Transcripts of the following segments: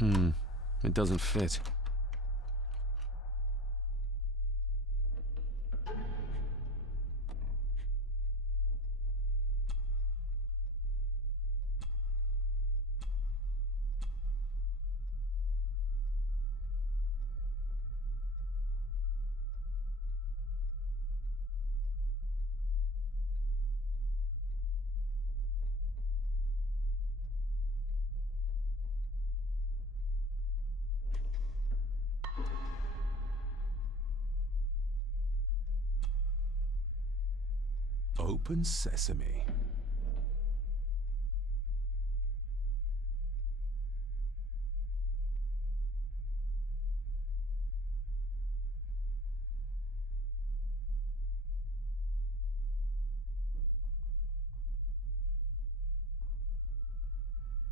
It doesn't fit. Open sesame.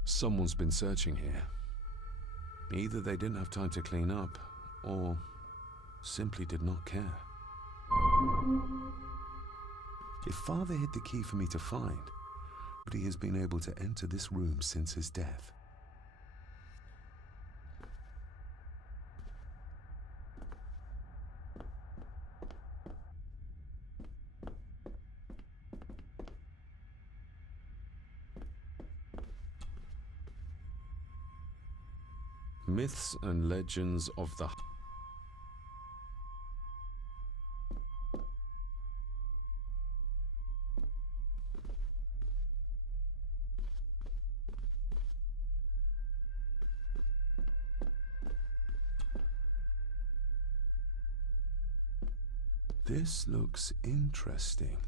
Someone's been searching here. Either they didn't have time to clean up, or simply did not care. If Father hid the key for me to find, but he has been able to enter this room since his death. Myths and legends of the... This looks interesting.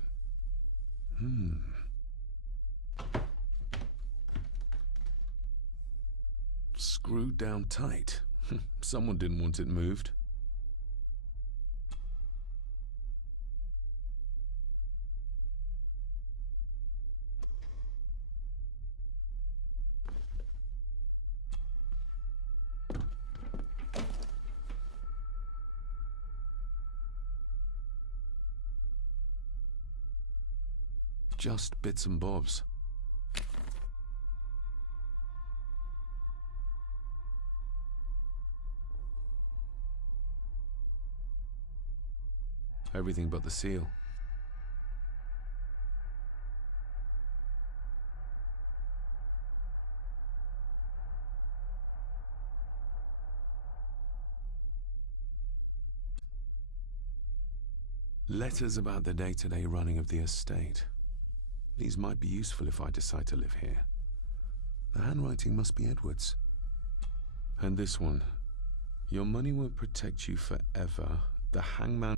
Screwed down tight. Someone didn't want it moved. Just bits and bobs. Everything but the seal. Letters about the day-to-day running of the estate. These might be useful if I decide to live here. The handwriting must be Edward's. And this one. Your money won't protect you forever. The hangman...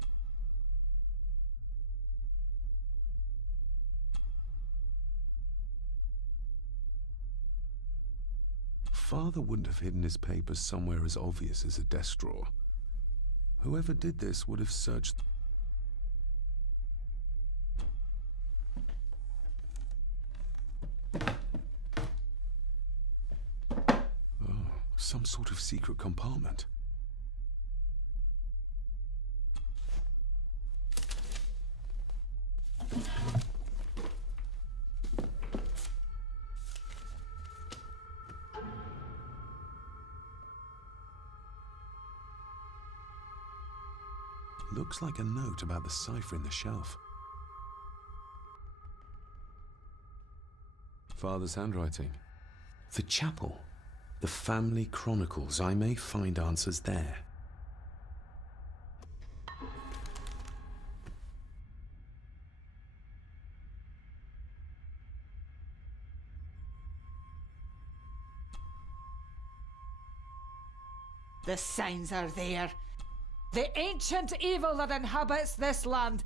Father wouldn't have hidden his papers somewhere as obvious as a desk drawer. Whoever did this would have searched... Some sort of secret compartment. Looks like a note about the cipher in the shelf. Father's handwriting. The chapel. The family chronicles. I may find answers there. The signs are there. The ancient evil that inhabits this land.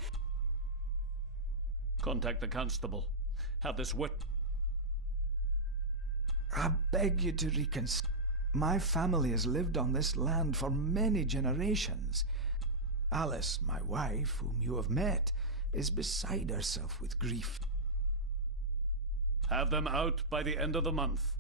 Contact the constable. Have this wit. I beg you to reconsider. My family has lived on this land for many generations. Alice, my wife, whom you have met, is beside herself with grief. Have them out by the end of the month.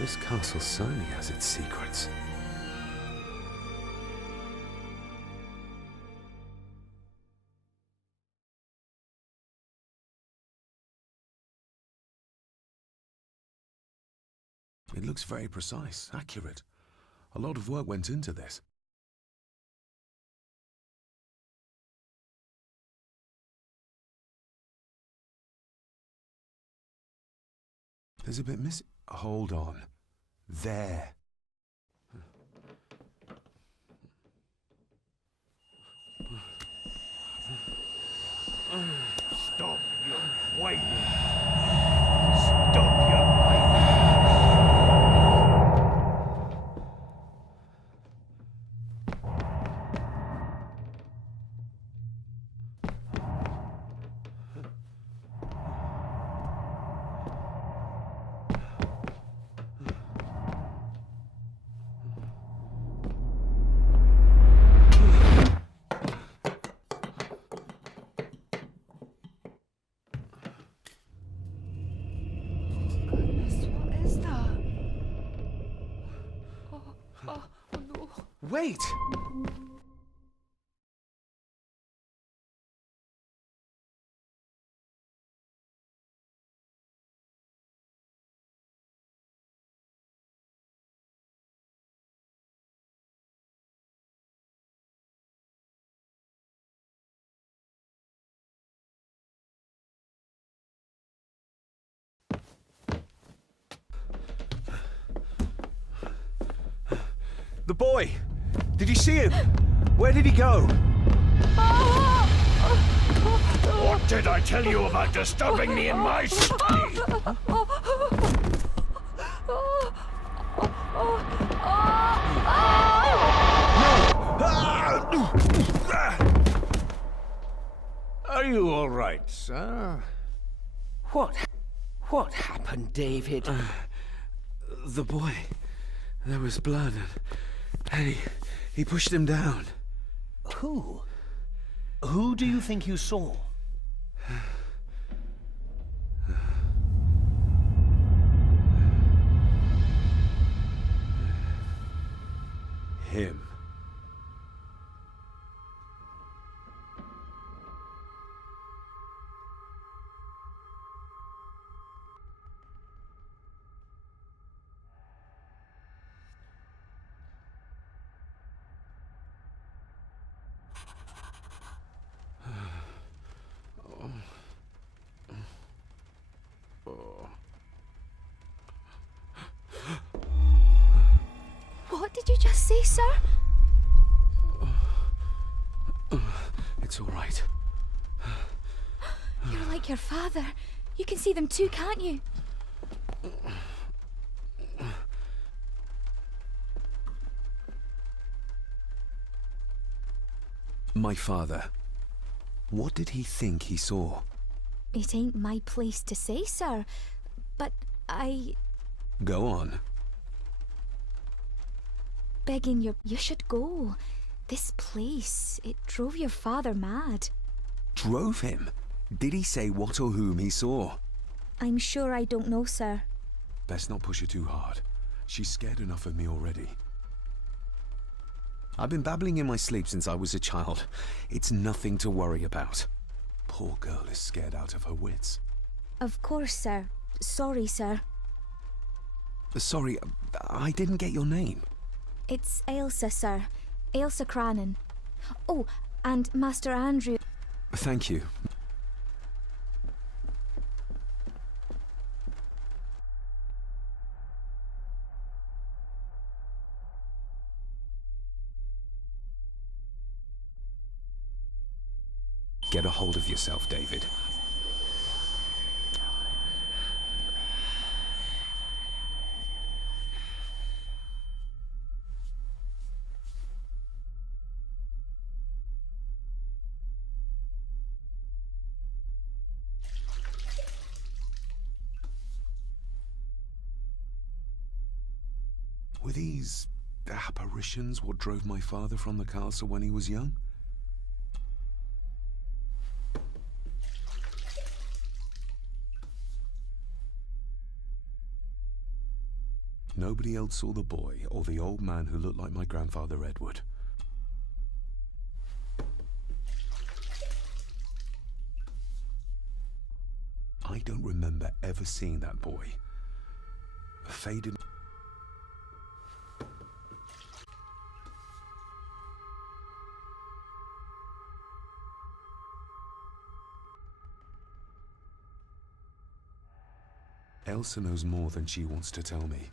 This castle certainly has its secrets. It looks very precise, accurate. A lot of work went into this. There's a bit missing. Hold on. There. Stop your whining. Stop your whining. What is that? Oh no. Wait! The boy! Did you see him? Where did he go? What did I tell you about disturbing me in my study? Are you all right, sir? What happened, David? The boy. There was blood and he pushed him down. Who? Who do you think you saw? Him. What did you just say, sir? It's all right. You're like your father. You can see them too, can't you? My father. What did he think he saw? It ain't my place to say, sir. But I... Go on. begging you should go. This place, it drove your father mad. Drove him? Did he say what or whom he saw? I'm sure I don't know, sir. Best not push her too hard. She's scared enough of me already. I've been babbling in my sleep since I was a child. It's nothing to worry about. Poor girl is scared out of her wits. Of course, sir. Sorry, sir. Sorry, I didn't get your name. It's Ailsa, sir. Ailsa Crannan. Oh, and Master Andrew. Thank you. Get a hold of yourself, David. Were these apparitions what drove my father from the castle when he was young? Nobody else saw the boy or the old man who looked like my grandfather Edward. I don't remember ever seeing that boy. A faded... Elsa knows more than she wants to tell me.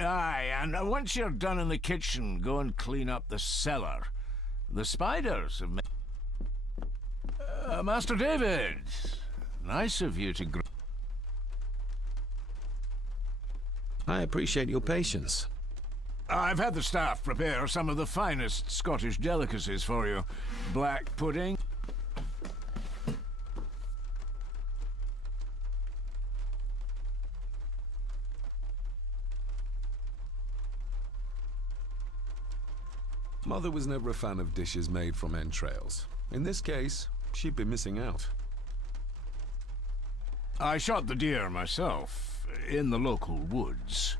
Aye, and once you're done in the kitchen, go and clean up the cellar. The spiders have Master David, nice of you to... I appreciate your patience. I've had the staff prepare some of the finest Scottish delicacies for you. Black pudding. Mother was never a fan of dishes made from entrails. In this case, she'd be missing out. I shot the deer myself, in the local woods.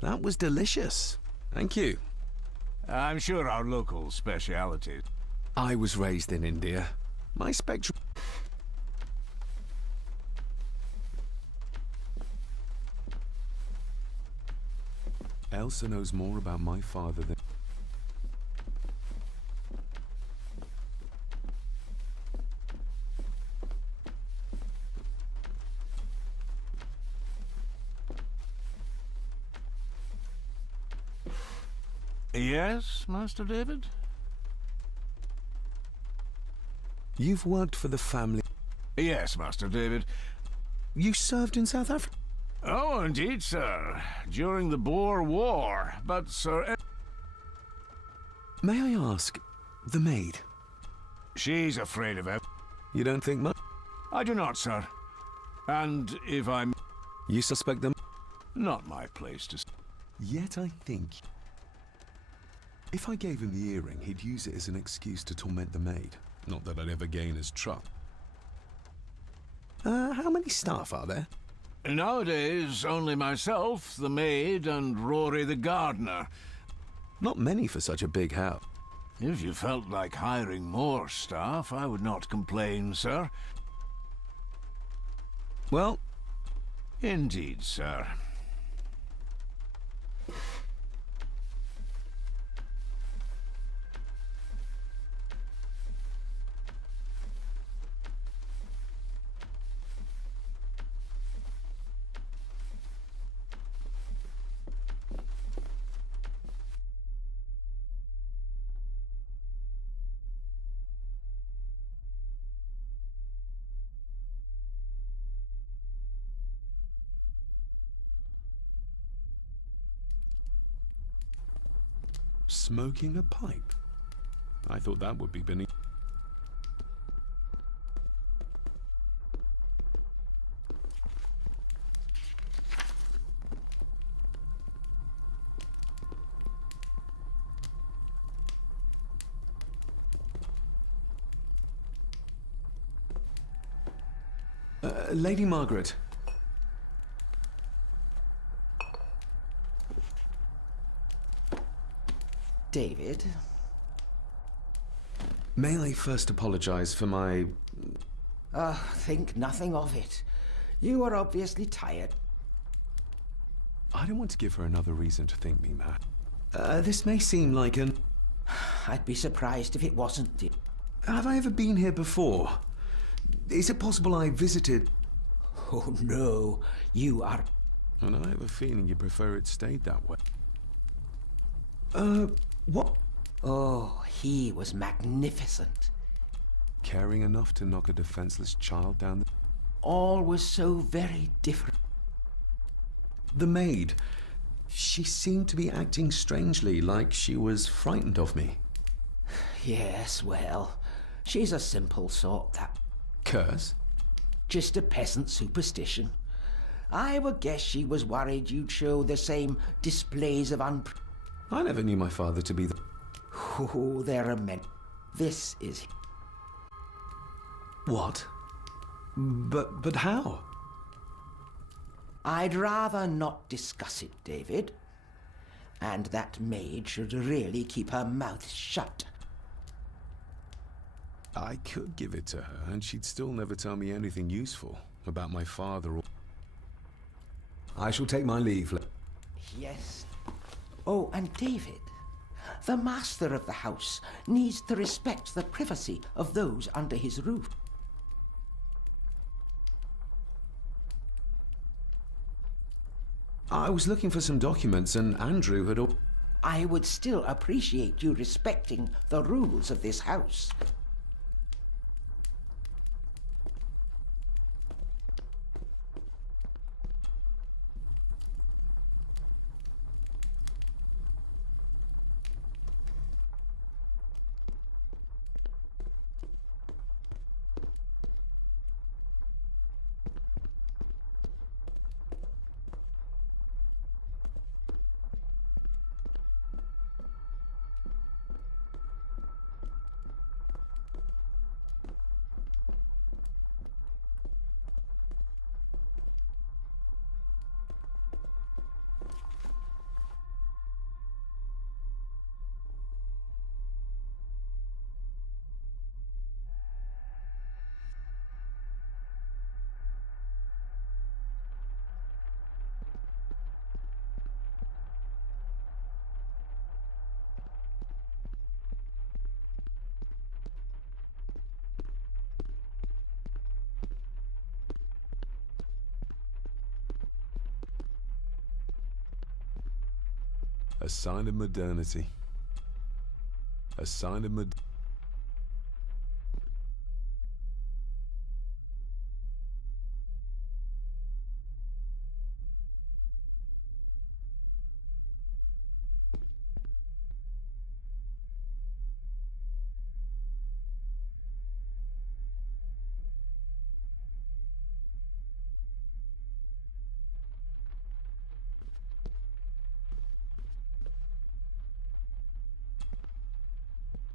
That was delicious. Thank you. I'm sure our local speciality. I was raised in India. My spectrum... Elsa knows more about my father than... Yes, Master David? You've worked for the family... Yes, Master David. You served in South Africa? Oh, indeed, sir. During the Boer War. But, sir... May I ask, the maid? She's afraid of it. You don't think much? I do not, sir. And if I'm... You suspect them? Not my place to... Yet I think... If I gave him the earring, he'd use it as an excuse to torment the maid. Not that I'd ever gain his trust. How many staff are there? Nowadays, only myself, the maid, and Rory the gardener. Not many for such a big house. If you felt like hiring more staff, I would not complain, sir. Well... Indeed, sir. Smoking a pipe? I thought that would be beneath... Lady Margaret. David? May I first apologize for my... Think nothing of it. You are obviously tired. I don't want to give her another reason to think me mad. This may seem like an... I'd be surprised if it wasn't. Have I ever been here before? Is it possible I visited... Oh no, you are... And I have a feeling you prefer it stayed that way. What? Oh, he was magnificent. Caring enough to knock a defenseless child down the... All was so very different. The maid. She seemed to be acting strangely, like she was frightened of me. Yes, well, she's a simple sort, that. Curse? Just a peasant superstition. I would guess she was worried you'd show the same displays of I never knew my father to be the... Oh, there are many. This is... What? But how? I'd rather not discuss it, David. And that maid should really keep her mouth shut. I could give it to her, and she'd still never tell me anything useful about my father or... I shall take my leave. Yes. Oh, and David, the master of the house needs to respect the privacy of those under his roof. I was looking for some documents, and Andrew had... I would still appreciate you respecting the rules of this house. A sign of modernity. A sign of mod...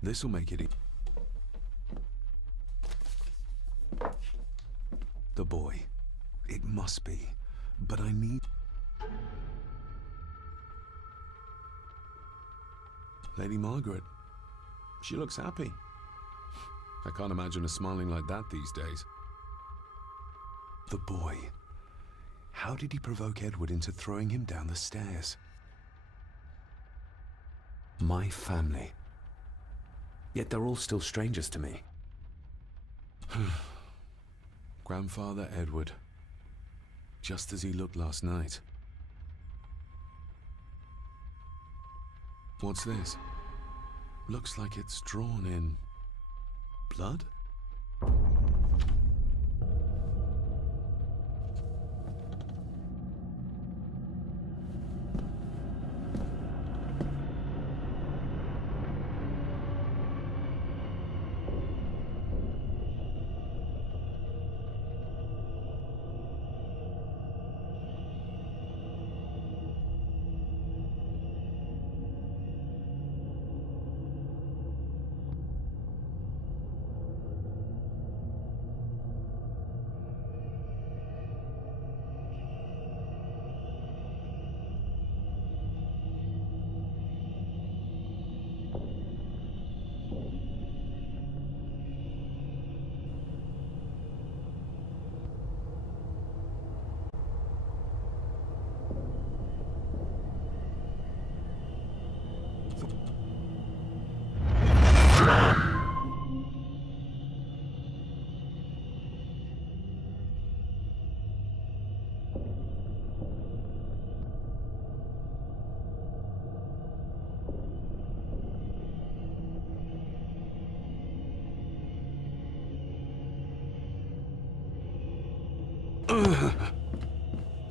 This'll make it The boy. It must be. But I need... Lady Margaret. She looks happy. I can't imagine her smiling like that these days. The boy. How did he provoke Edward into throwing him down the stairs? My family. Yet they're all still strangers to me. Grandfather Edward. Just as he looked last night. What's this? Looks like it's drawn in... blood?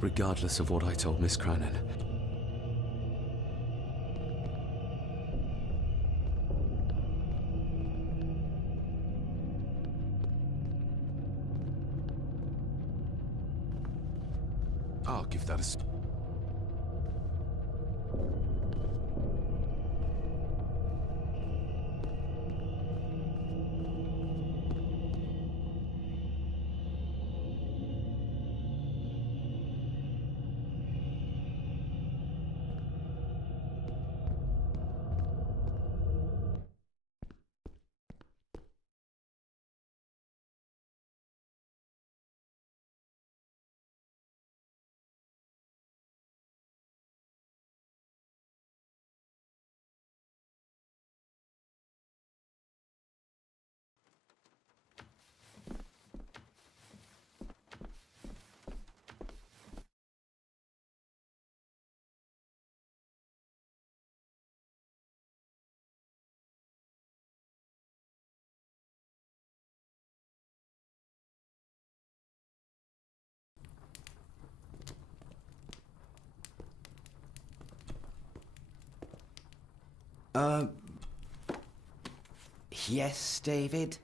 Regardless of what I told Miss Cranon. I'll give that a... Yes, David?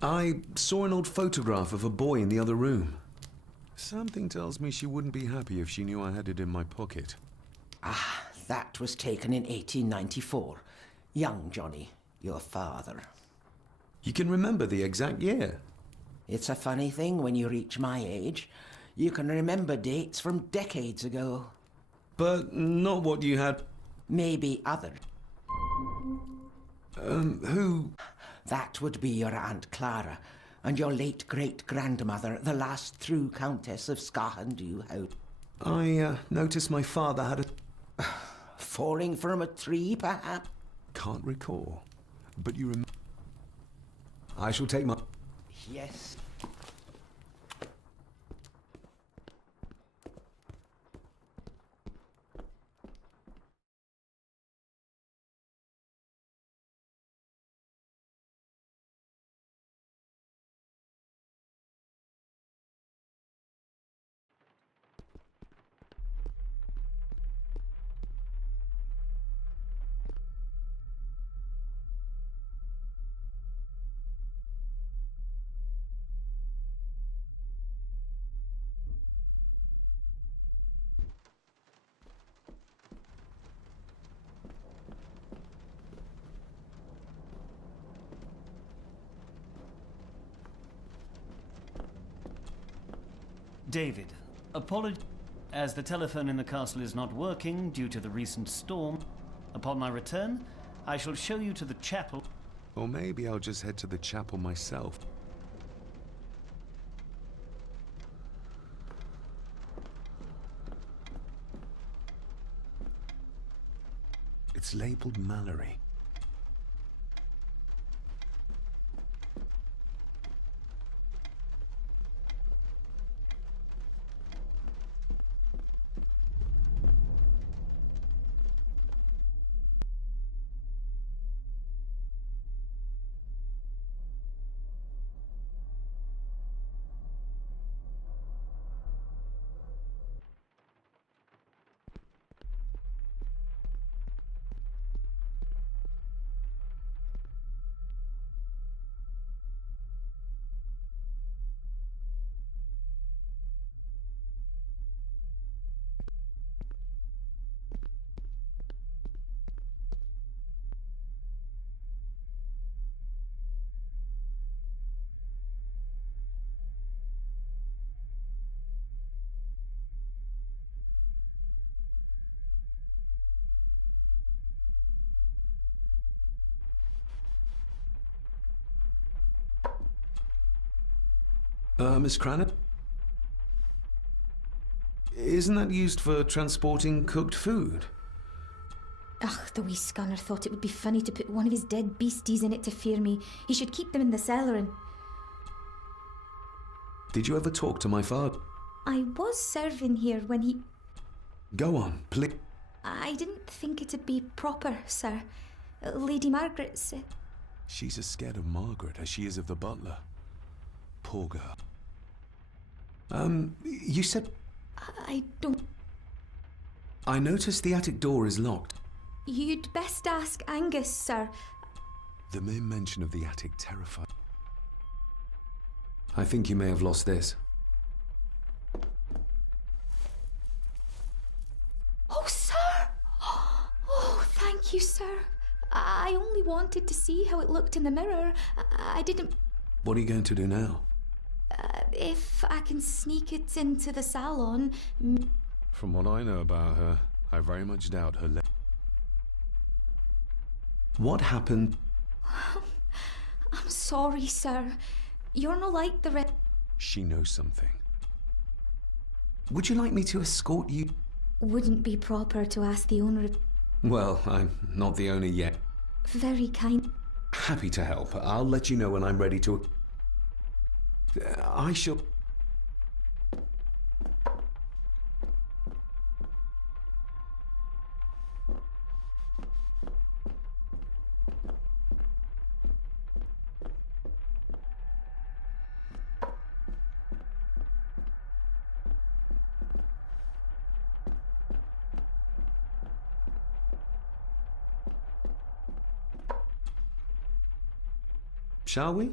I saw an old photograph of a boy in the other room. Something tells me she wouldn't be happy if she knew I had it in my pocket. Ah, that was taken in 1894. Young Johnny, your father. You can remember the exact year. It's a funny thing when you reach my age. You can remember dates from decades ago. But not what you had... Maybe other. Who... That would be your Aunt Clara, and your late great-grandmother, the last true Countess of Scahandu House. I noticed my father had a... Falling from a tree, perhaps? Can't recall. But you remember... I shall take my... Yes. David, apology as the telephone in the castle is not working due to the recent storm. Upon my return, I shall show you to the chapel. Or maybe I'll just head to the chapel myself. It's labeled Mallory. Miss Cranon? Isn't that used for transporting cooked food? Ugh, the wee scunner thought it would be funny to put one of his dead beasties in it to fear me. He should keep them in the cellar and... Did you ever talk to my father? I was serving here when he... Go on, please. I didn't think it'd be proper, sir. Lady Margaret said... She's as scared of Margaret as she is of the butler. poor girl. You said... I don't... I noticed the attic door is locked. You'd best ask Angus, sir. The mere mention of the attic terrified. I think you may have lost this. Oh, sir! Oh, thank you, sir. I only wanted to see how it looked in the mirror. I didn't... What are you going to do now? If I can sneak it into the salon... From what I know about her, I very much doubt her. What happened? I'm sorry, sir. You're not like the rest. She knows something. Would you like me to escort you? Wouldn't be proper to ask the owner of... Well, I'm not the owner yet. Very kind. Happy to help. I'll let you know when I'm ready to... I shall... Shall we?